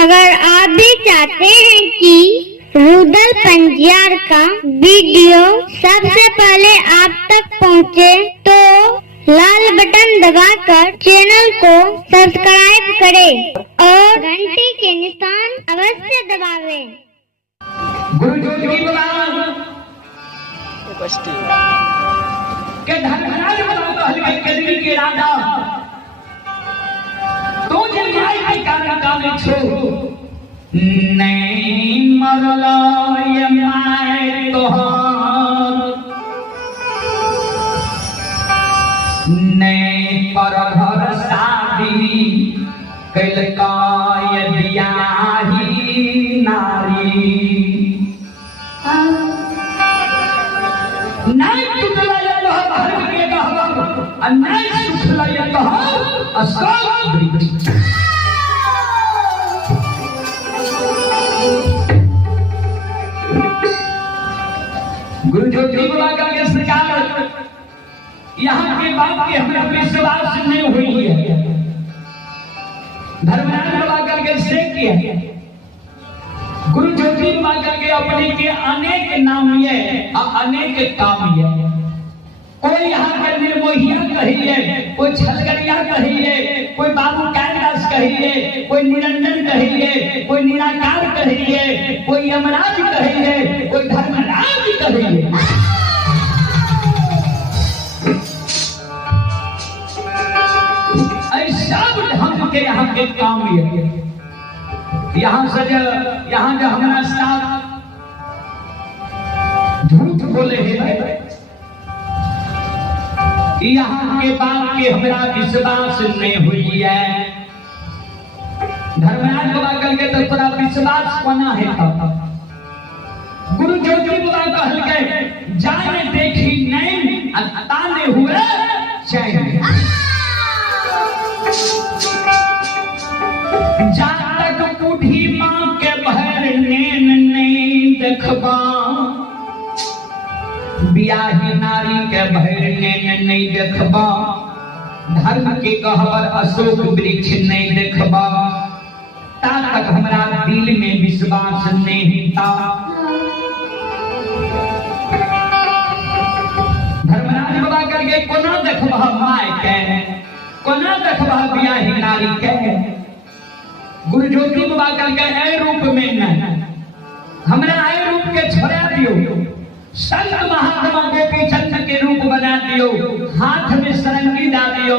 अगर आप भी चाहते हैं कि रुदल पंजियार का वीडियो सबसे पहले आप तक पहुंचे, तो लाल बटन दबाकर चैनल को सब्सक्राइब करें और घंटी के निशान अवश्य दबावें। गुरु जोगी बाबा के धर्मराज बाबा कहलकै के राजा तो जे माय के कामे छो नहीं मरला ये माय तोहार नहीं पर घर शादी कैलका ये बियाही नारी नहीं तुझला तोहार धर्म के कहवा नहीं सुखला तोहार असग वृक्ष। गुरु जोगी बाबा के सरकार यहाँ के बात के हमें विश्वास नहीं हुई है। धर्मराज बाबा के शेख किया गुरु जोगी बाबा के अपने के अनेक नाम है और अनेक काम है। कोई यहाँ के निर्मोहिया कहिए, कोई छलगरिया कहिए, कोई बाबू कैलाश कहिए, कोई निरंजन कहिए, कोई निराकार कहिए, कोई यमराज कहिए, कोई धर्मराज कहिए। ऐसा ढंग के यहाँ के काम है। यहाँ से यहाँ जो हमारा साथ झूठ बोले हैं, यहाँ के बात के हमारा विश्वास नहीं हुई है। धर्मराज बाबा कहलके तो तोरा विश्वास बना है। गुरु जोगी बाबा कहलके जाने देखी नहीं ताने हुए चाहिए। जा तक बूढ़ी माँ के बहर नैन नहीं देखबा, बियाही नारी के बहर नैन नहीं देखबा, धर्म के गहवर अशोक वृक्ष नहीं देखबा, ता तक हमारा दिल में विश्वास नहीं था। धर्मराज बाबा करके कोना देखबा माय के, कोना देखबा बियाही नारी के। गुरु जोगी बाबा करके ऐ रूप में नहीं, हमरा ऐ रूप के छोड़ा दियो, संत महात्मा गोपी चंद के रूप बना दियो, हाथ में सरंगी डाल दियो।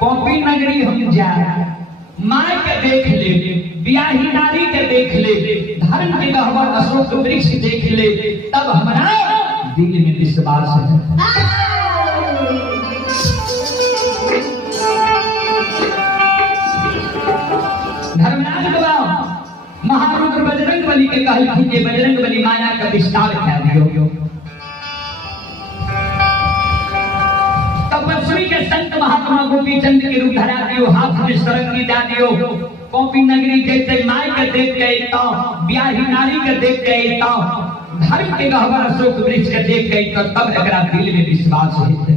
गोपी नगरी हम जाए, माय के देख ले, बियाही नारी के देख ले, धर्म के गहवर अशोक वृक्ष देख ले, तब हमारा दिल में विश्वास है। धर्मराज बाबा महारुद्र बजरंग बली के कहलखिन जे बजरंग बली माया का विस्तार कर दियो। तपस्वी के संत महात्मा गोपी चंद के रूप धरा दियो, हाथ में सरंगी डाल दियो। गोपी नगरी देखते माय के देख के तो, ब्याही नारी के देख के तो, धर्म के गहवर अशोक वृक्ष के देख के तो, तब एकरा दिल में विश्वास होते।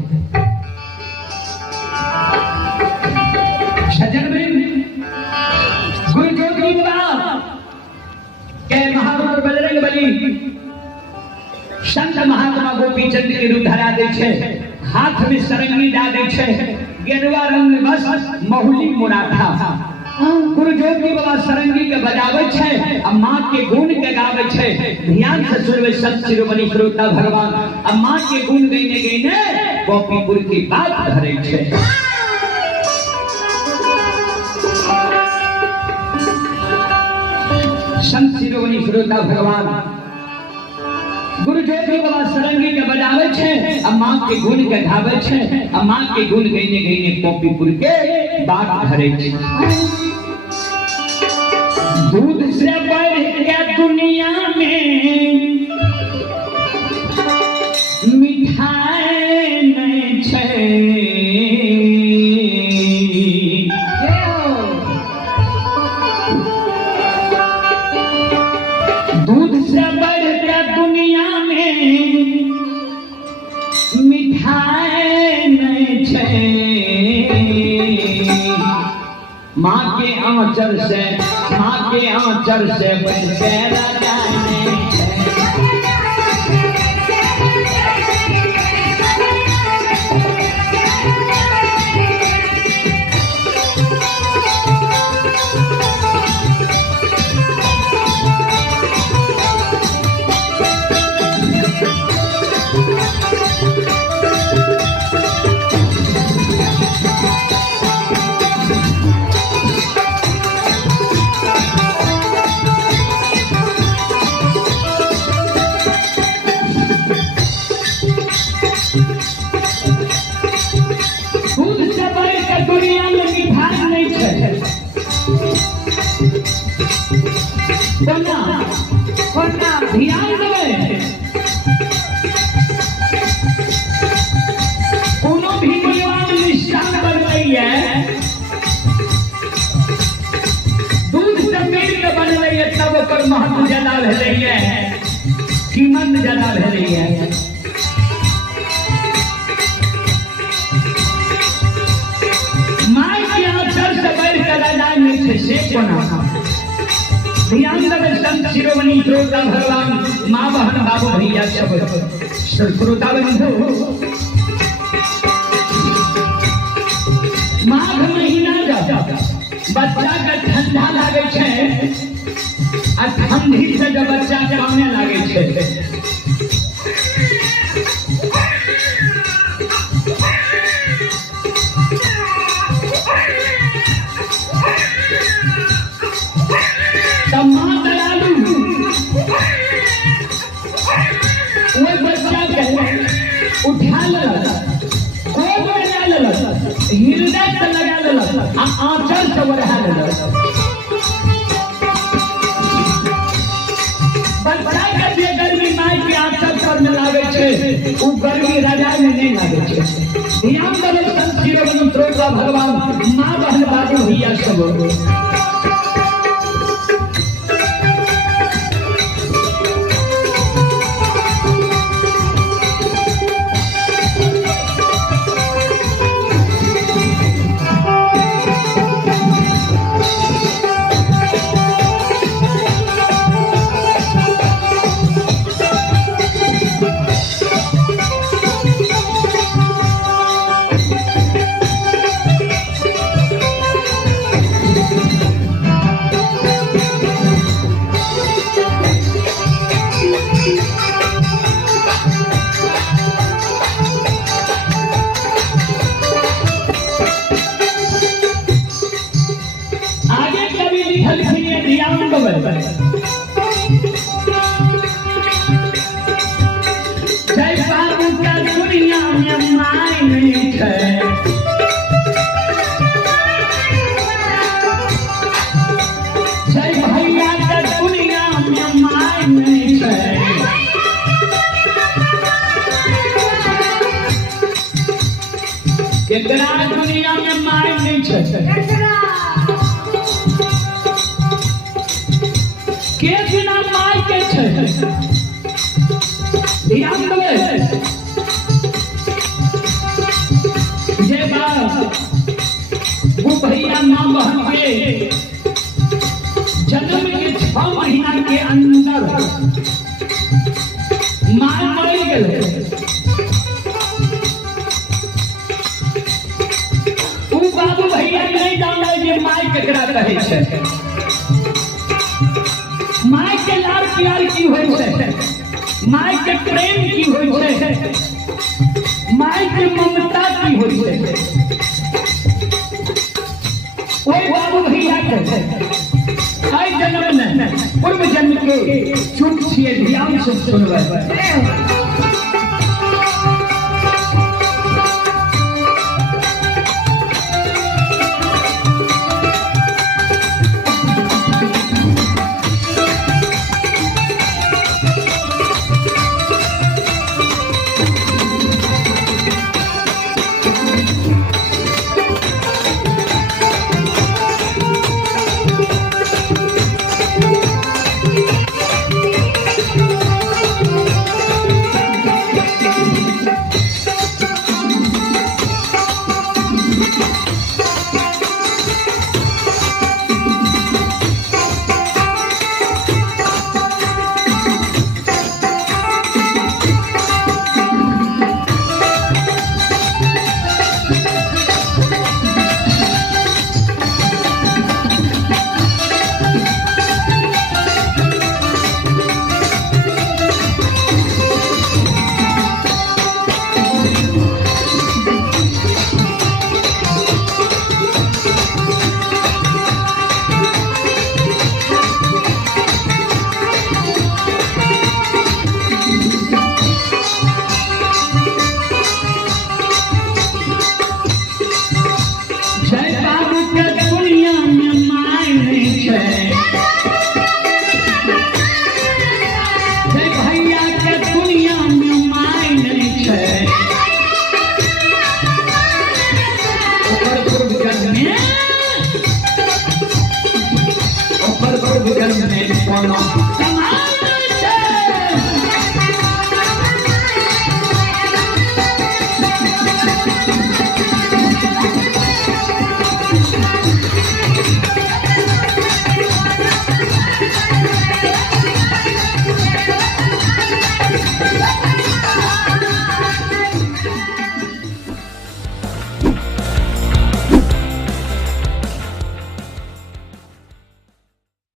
सज्जन गुरु जोगी बाबा के महारुद्र बजरंग बली संत महात्मा गोपी चंद के रूप धरा दे छे, हाथ में सरंगी डाल दे छे, गेरुआ रंग में बस महुली मुराठा। गुरु जोगी बाबा सरंगी के बजावे छे, आ मां के गुण के गावे छे। ध्यान से सुनवे सत शिरोमणि श्रोता भगवान, आ मां के गुण गईने गईने गोपीपुर की बात धरे छे। संत शिरोमणि श्रोता भगवान गुरु जोगी बाबा सरंगी के बजावे छे, आ मां के गुण के गावे छे, आ मां के गुण गईने गईने गोपीपुर के बात धरे छे। दूध से बढ़ के दुनिया में मिठाई नहीं छे, दूध से बढ़ के दुनिया में मिठाई नहीं छे। माँ के आंचल से बन के राजा ने ध्यान देवे कोनो भी मूल्यवान निष्ठान बन रही है दूध से मिल के बन रही है तब ओकर महत्व ज्यादा रह रही है कीमत ज्यादा रह रही है माँ के आंचल से बढ़ कर राजा में से बना ध्यान देवे संत शिरोमणि श्रोता भगवान माँ बहन बाबू भैया सब श्रोता बंधु माघ महीना जब बच्चा के ठंडा लागे छे आ ठंडी से जब बच्चा कामे लागे छे उठा हृदय से लगा आंचल से बढ़ा बच्चा के गर्मी माई के आंचल पर में लागे छे उ गर्मी राजा में नहीं लागे छे ध्यान देवे संत शिरोमणि श्रोता भगवान माँ बहन बाबू भैया सब दुनिया में माय नहीं के बिना माय के ध्यान देवे जे वो भैया माँ बहन के जन्म के 6 महीना के अंदर माय मर गए बाबू भैया नहीं जाना जे माय केकरा कहै छै माय के लाल प्यार की होइ छै माय के प्रेम की होइ छै माय के ममता की होइ छै ओए बाबू भैया के आइ जन्म में पूर्व जन्म के चुप छिए ध्यान से सुनबै लोग जन में कोनो